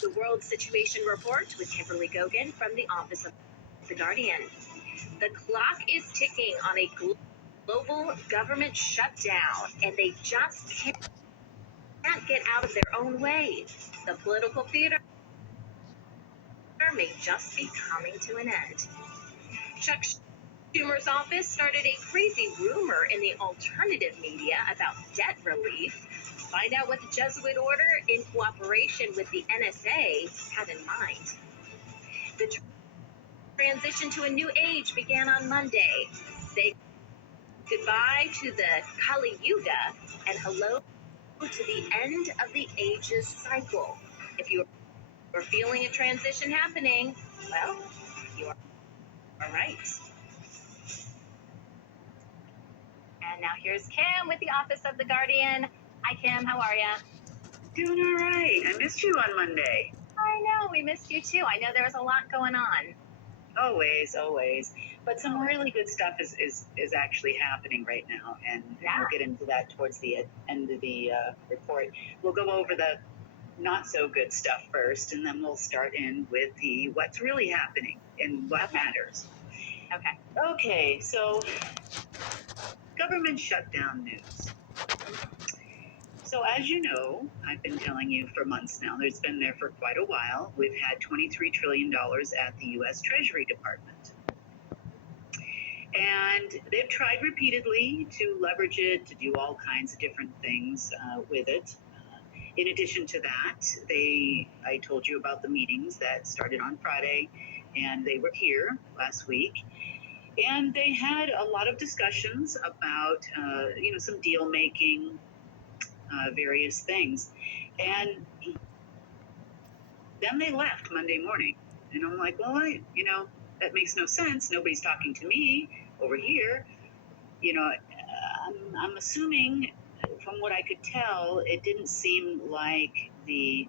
The World Situation Report with Kimberly Goin from the Office of the Guardian. The clock is ticking on a global government shutdown, and they just can't get out of their own way. The political theater may just be coming to an end. Chuck Schumer's office started a crazy rumor in the alternative media about debt relief. Find out what the Jesuit order, in cooperation with the NSA, had in mind. The transition to a new age began on Monday. Say goodbye to the Kali Yuga and hello to the end of the ages cycle. If you are feeling a transition happening, well, you are right. And now here's Kim with the Office of the Guardian. Hi, Kim. How are you? Doing all right. I missed you on Monday. I know. We missed you, too. I know there was a lot going on. Always. But some really good stuff is actually happening right now, and we'll get into that towards the end of the report. We'll go over the not so good stuff first, and then we'll start in with the what's really happening and what matters. Okay, so government shutdown news. So as you know, I've been telling you for months now, it's been there for quite a while. We've had $23 trillion at the U.S. Treasury Department. And they've tried repeatedly to leverage it, to do all kinds of different things with it. In addition to that, I told you about the meetings that started on Friday, and they were here last week. And they had a lot of discussions about, some deal making, various things. And then they left Monday morning. And I'm like, well, that makes no sense. Nobody's talking to me over here. I'm assuming from what I could tell, it didn't seem like the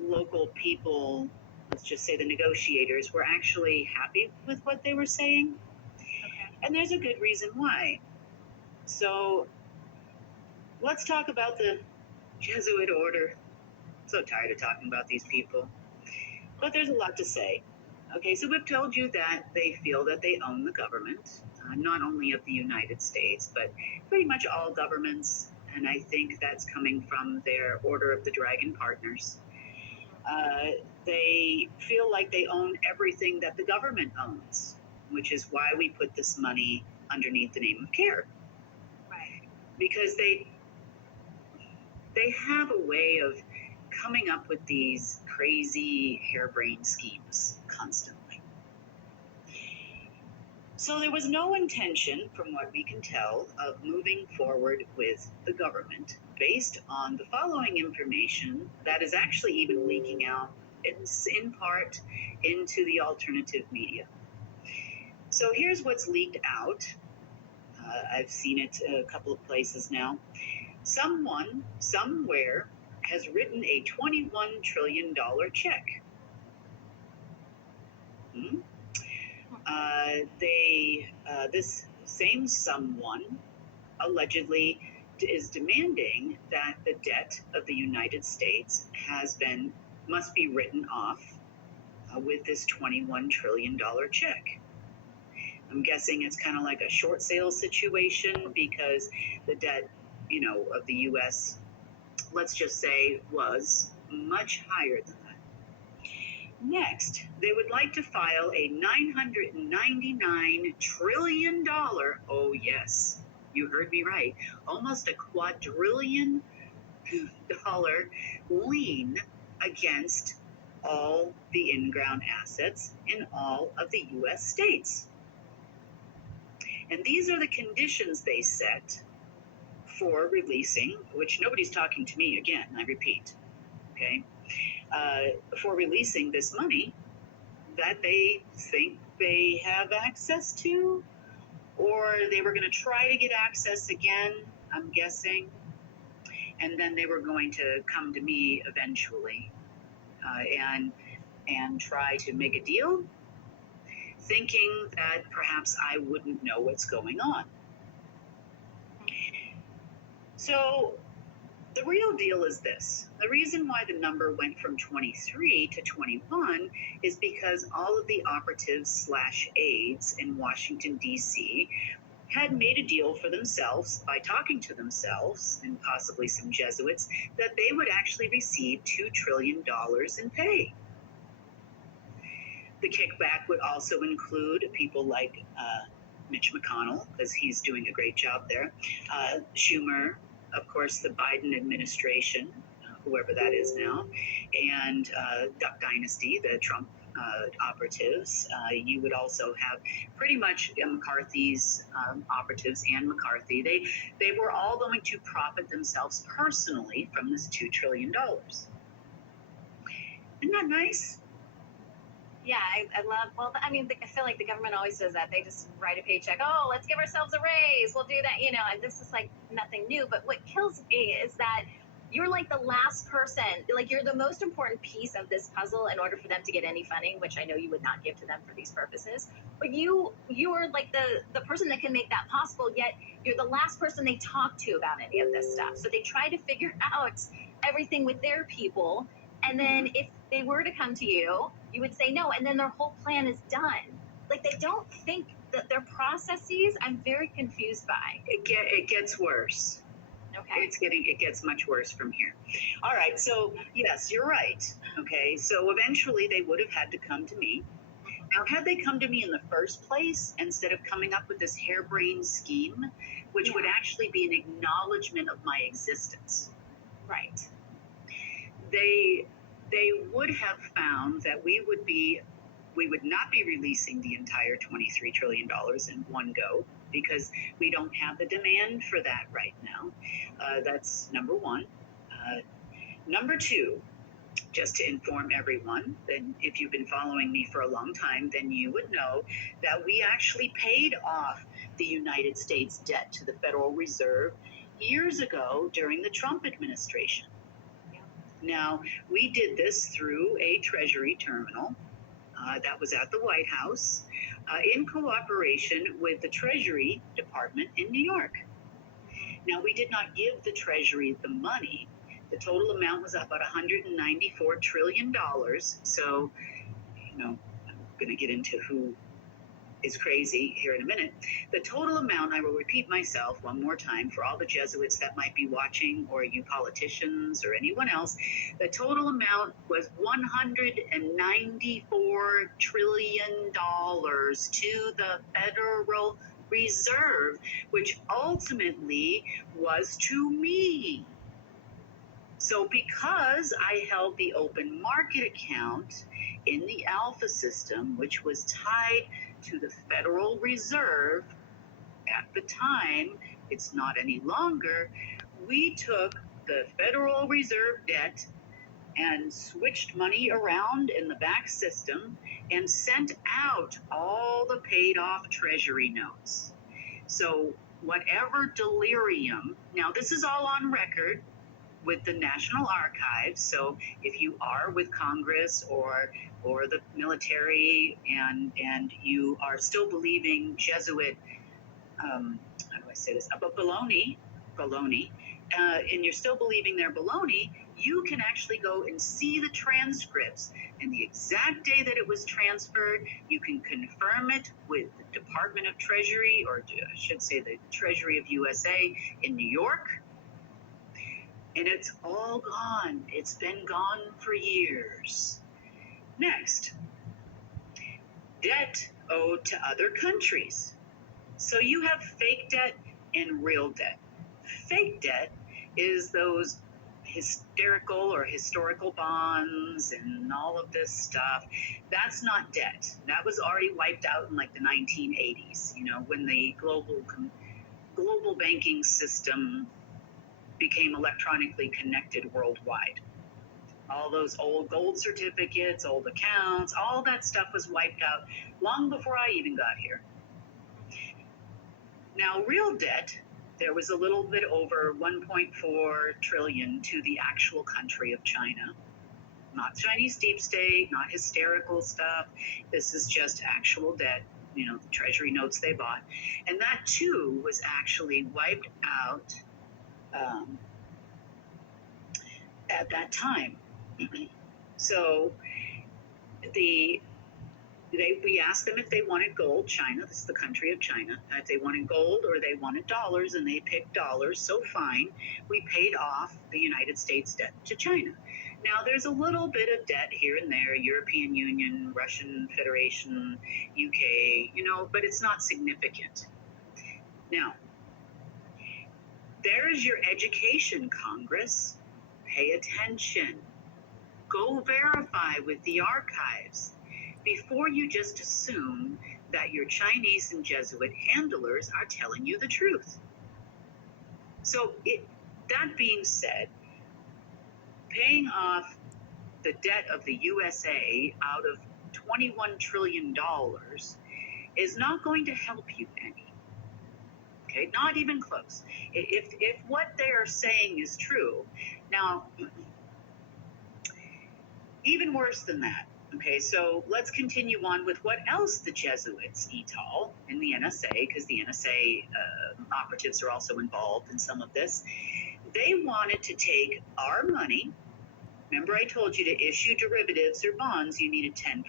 local people, let's just say the negotiators, were actually happy with what they were saying. Okay. And there's a good reason why. So let's talk about the Jesuit order. I'm so tired of talking about these people. But there's a lot to say. Okay, so we've told you that they feel that they own the government, not only of the United States, but pretty much all governments. And I think that's coming from their Order of the Dragon partners. They feel like they own everything that the government owns, which is why we put this money underneath the name of CARE. Right. Because they have a way of coming up with these crazy harebrained schemes constantly. So there was no intention, from what we can tell, of moving forward with the government based on the following information that is actually even leaking out in part into the alternative media. So here's what's leaked out. I've seen it a couple of places now. Someone, somewhere, has written a $21 trillion check. This same someone allegedly is demanding that the debt of the United States must be written off with this $21 trillion check. I'm guessing it's kind of like a short sale situation because the debt, of the U.S., let's just say, was much higher than that. Next, they would like to file a $999 trillion, oh yes, you heard me right, almost a quadrillion dollar lien against all the in-ground assets in all of the U.S. states. And these are the conditions they set for releasing, which nobody's talking to me again, I repeat, okay? For releasing this money that they think they have access to, or they were going to try to get access again, I'm guessing, and then they were going to come to me eventually and try to make a deal, thinking that perhaps I wouldn't know what's going on. So The real deal is this. The reason why the number went from 23 to 21 is because all of the operatives slash aides in Washington, D.C. had made a deal for themselves by talking to themselves and possibly some Jesuits that they would actually receive $2 trillion in pay. The kickback would also include people like Mitch McConnell, because he's doing a great job there, Schumer, of course, the Biden administration, whoever that is now, and Duck Dynasty, the Trump operatives. You would also have pretty much McCarthy's operatives and McCarthy. They were all going to profit themselves personally from this $2 trillion. Isn't that nice? Yeah, I love, well, I mean, I feel like the government always does that. They just write a paycheck. Oh, let's give ourselves a raise. We'll do that, and this is like nothing new. But what kills me is that you're like the last person, like you're the most important piece of this puzzle in order for them to get any funding, which I know you would not give to them for these purposes. But you are like the person that can make that possible, yet you're the last person they talk to about any of this stuff. So they try to figure out everything with their people. And then if they were to come to you, you would say no, and then their whole plan is done. Like, they don't think that their processes, I'm very confused by. It gets worse. Okay. It gets much worse from here. All right, so yes, you're right. Okay, so eventually they would have had to come to me. Now, had they come to me in the first place instead of coming up with this harebrained scheme, which would actually be an acknowledgement of my existence, right? They would have found that we would not be releasing the entire $23 trillion in one go, because we don't have the demand for that right now. That's number one. Number two, just to inform everyone, then if you've been following me for a long time, then you would know that we actually paid off the United States debt to the Federal Reserve years ago during the Trump administration. Now, we did this through a Treasury terminal that was at the White House in cooperation with the Treasury Department in New York. Now, we did not give the Treasury the money. The total amount was about $194 trillion. So, I'm going to get into who is crazy here in a minute. The total amount, I will repeat myself one more time for all the Jesuits that might be watching, or you politicians or anyone else, the total amount was $194 trillion to the Federal Reserve, which ultimately was to me. So because I held the open market account in the Alpha system, which was tied to the Federal Reserve at the time, it's not any longer, we took the Federal Reserve debt and switched money around in the back system and sent out all the paid off Treasury notes. So whatever delirium, now this is all on record with the National Archives. So if you are with Congress or the military and you are still believing Jesuit, how do I say this, about baloney, and you're still believing their baloney, you can actually go and see the transcripts and the exact day that it was transferred. You can confirm it with the Department of Treasury, or I should say the Treasury of USA in New York. And it's all gone. It's been gone for years. Next, debt owed to other countries. So you have fake debt and real debt. Fake debt is those hysterical or historical bonds and all of this stuff. That's not debt. That was already wiped out in like the 1980s, when the global banking system became electronically connected worldwide. All those old gold certificates, old accounts, all that stuff was wiped out long before I even got here. Now, real debt, there was a little bit over 1.4 trillion to the actual country of China. Not Chinese deep state, not hysterical stuff. This is just actual debt, the Treasury notes they bought. And that too was actually wiped out at that time. So we asked them if they wanted gold. China, this is the country of China, if they wanted gold or they wanted dollars, and they picked dollars. So fine, we paid off the United States debt to China. Now there's a little bit of debt here and there, European Union, Russian Federation, UK, but it's not significant. Now, there's your education, Congress. Pay attention. Go verify with the archives before you just assume that your Chinese and Jesuit handlers are telling you the truth. So that being said, paying off the debt of the USA out of $21 trillion is not going to help you any. Okay, not even close. If what they are saying is true, now, even worse than that. Okay, so let's continue on with what else the Jesuits, ETAL, and the NSA, because the NSA operatives are also involved in some of this, they wanted to take our money. Remember I told you to issue derivatives or bonds, you needed 10%.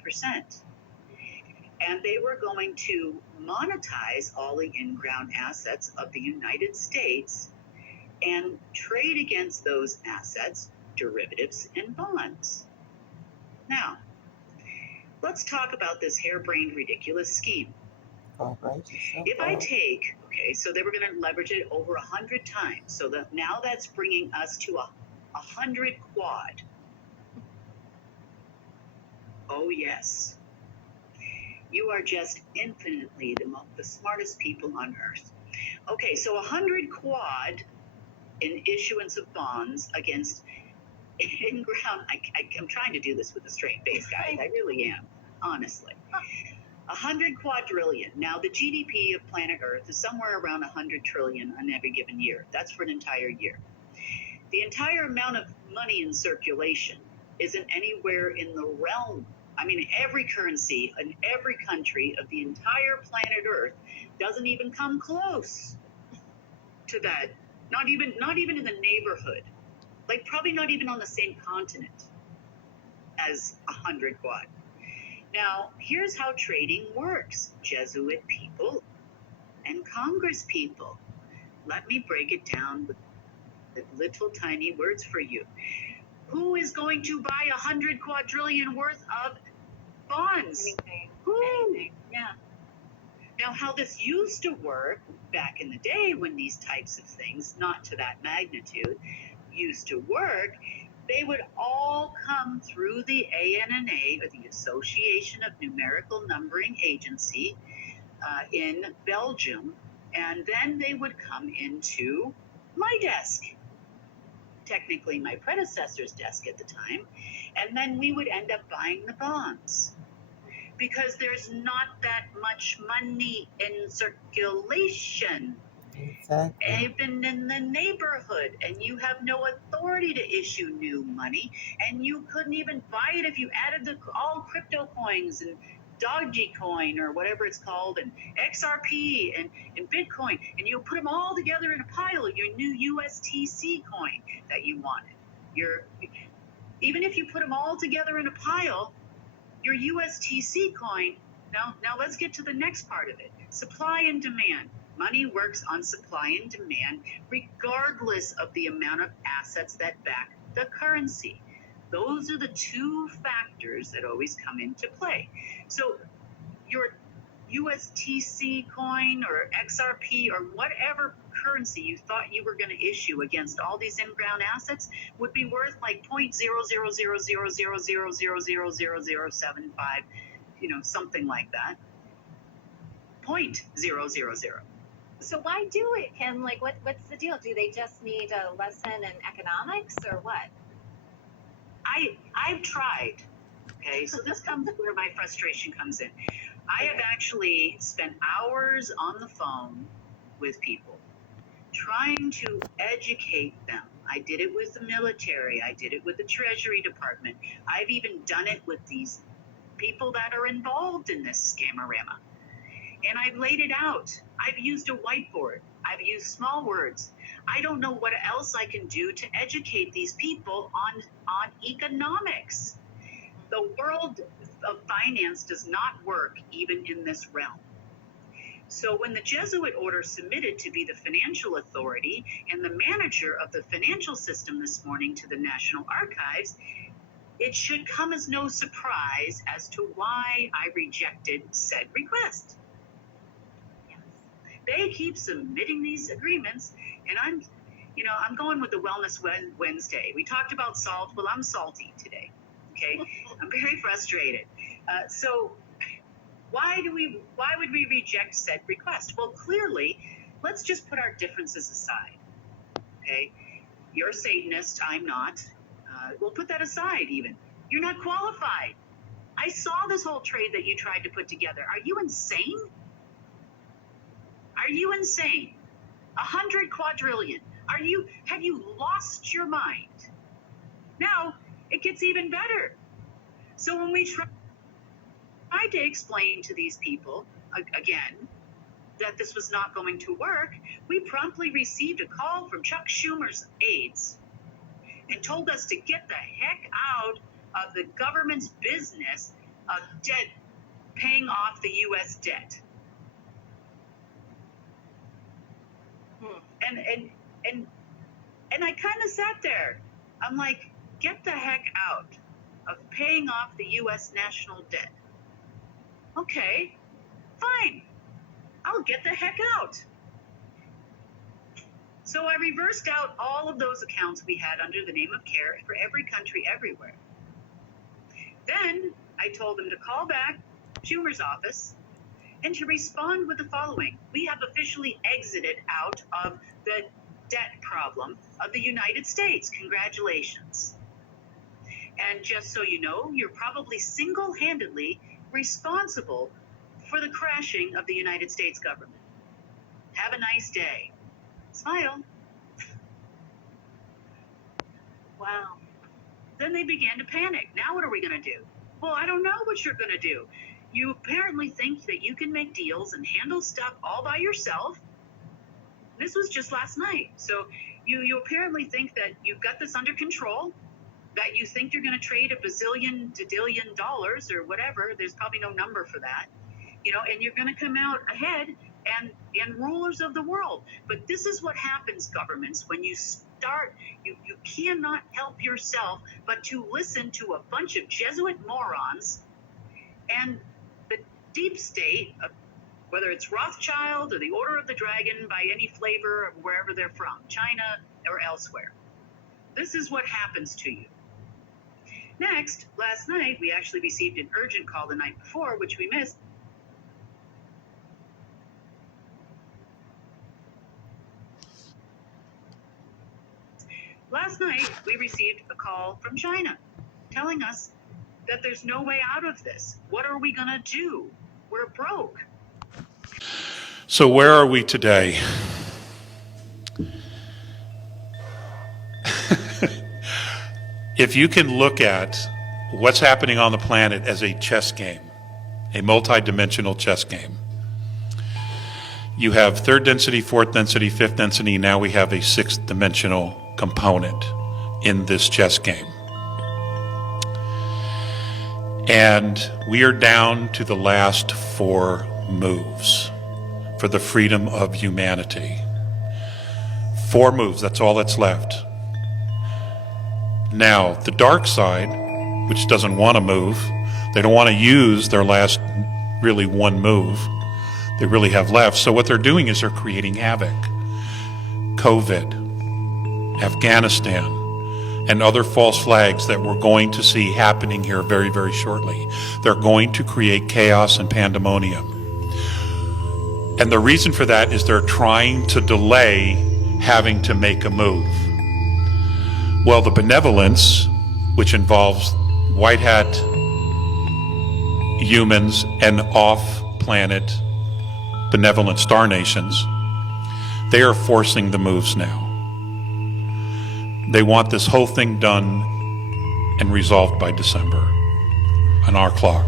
And they were going to monetize all the in-ground assets of the United States and trade against those assets, derivatives and bonds. Now, let's talk about this harebrained, ridiculous scheme. If I take, so they were going to leverage it over 100 times. So now that's bringing us to 100 quad. Oh, yes. You are just infinitely the smartest people on earth. Okay, so 100 quad in issuance of bonds against in-ground. I'm trying to do this with a straight face, guys. I really am, honestly. 100 quadrillion. Now, the GDP of planet Earth is somewhere around 100 trillion on every given year. That's for an entire year. The entire amount of money in circulation isn't anywhere in the realm. I mean, every currency in every country of the entire planet Earth doesn't even come close to that. Not even in the neighborhood. Like, probably not even on the same continent as 100 quad. Now, here's how trading works. Jesuit people and Congress people. Let me break it down with little tiny words for you. Who is going to buy 100 quadrillion worth of bonds? Anything. Who? Anything. Yeah. Now, how this used to work back in the day when these types of things, not to that magnitude, used to work, they would all come through the ANNA, or the Association of Numerical Numbering Agency, in Belgium, and then they would come into my desk, technically my predecessor's desk at the time, and then we would end up buying the bonds. Because there's not that much money in circulation. Exactly. Even in the neighborhood, and you have no authority to issue new money, and you couldn't even buy it if you added all crypto coins and Dogecoin or whatever it's called, and XRP and Bitcoin, and you put them all together in a pile, your new USTC coin that you wanted. Even if you put them all together in a pile, your USTC coin. Now let's get to the next part of it. Supply and demand. Money works on supply and demand regardless of the amount of assets that back the currency. Those are the two factors that always come into play. So your USTC coin or XRP or whatever currency you thought you were going to issue against all these in-ground assets would be worth like 0.0000000000075, something like that. 0.000. So why do it, Kim? Like, what's the deal? Do they just need a lesson in economics or what? I've tried. Okay, so this comes where my frustration comes in. I have actually spent hours on the phone with people trying to educate them. I did it with the military. I did it with the Treasury Department. I've even done it with these people that are involved in this scamorama. And I've laid it out. I've used a whiteboard. I've used small words. I don't know what else I can do to educate these people on economics. The world of finance does not work even in this realm. So when the Jesuit order submitted to be the financial authority and the manager of the financial system this morning to the National Archives, it should come as no surprise as to why I rejected said request. They keep submitting these agreements, and I'm going with the Wellness Wednesday. We talked about salt. Well, I'm salty today. Okay, I'm very frustrated. So why would we reject said request? Well, clearly, let's just put our differences aside. Okay, you're a Satanist. I'm not. We'll put that aside. Even you're not qualified. I saw this whole trade that you tried to put together. Are you insane? Are you insane? 100 quadrillion. Have you lost your mind? Now, it gets even better. So when we tried to explain to these people, again, that this was not going to work, we promptly received a call from Chuck Schumer's aides and told us to get the heck out of the government's business of debt, paying off the U.S. debt. And I kind of sat there. I'm like, get the heck out of paying off the U.S. national debt. Okay, fine. I'll get the heck out. So I reversed out all of those accounts we had under the name of CARE for every country everywhere. Then I told them to call back Schumer's office and to respond with the following. We have officially exited out of the debt problem of the United States. Congratulations. And just so you know, you're probably single-handedly responsible for the crashing of the United States government. Have a nice day. Smile. Wow. Then they began to panic. Now what are we going to do? Well, I don't know what you're going to do. You apparently think that you can make deals and handle stuff all by yourself. This was just last night. So you apparently think that you've got this under control, that you think you're going to trade $1 bazillion to $dillion or whatever. There's probably no number for that, and you're going to come out ahead and rulers of the world. But this is what happens, governments, when you start, you cannot help yourself but to listen to a bunch of Jesuit morons and the deep state, whether it's Rothschild or the Order of the Dragon by any flavor of wherever they're from, China or elsewhere. This is what happens to you. Next, last night, we actually received an urgent call the night before, which we missed. Last night, we received a call from China telling us that there's no way out of this. What are we going to do? We're broke. So where are we today? If you can look at what's happening on the planet as a chess game, a multi-dimensional chess game, you have third density, fourth density, fifth density. Now we have a sixth dimensional component in this chess game. And we are down to the last 4 moves for the freedom of humanity. 4 moves, that's all that's left. Now, the dark side, which doesn't want to move, they don't want to use their last really 1 move they really have left. So what they're doing is they're creating havoc. COVID, Afghanistan, and other false flags that we're going to see happening here very, very shortly. They're going to create chaos and pandemonium. And the reason for that is they're trying to delay having to make a move. Well, the benevolence, which involves white hat humans and off-planet benevolent star nations, they are forcing the moves now. They want this whole thing done and resolved by December on our clock.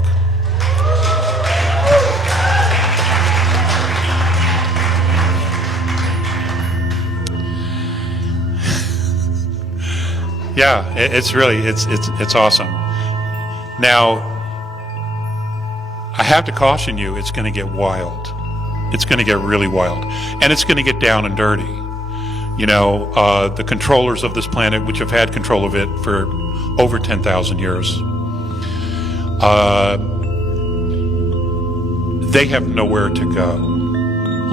Yeah, it's really it's awesome. Now, I have to caution you, it's going to get wild. It's going to get really wild, and it's going to get down and dirty. You know, the controllers of this planet, which have had control of it for over 10,000 years, they have nowhere to go.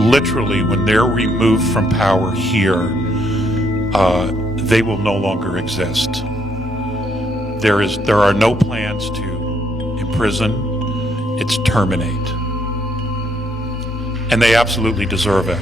Literally, when they're removed from power here, they will no longer exist. There are no plans to imprison. It's terminate. And they absolutely deserve it.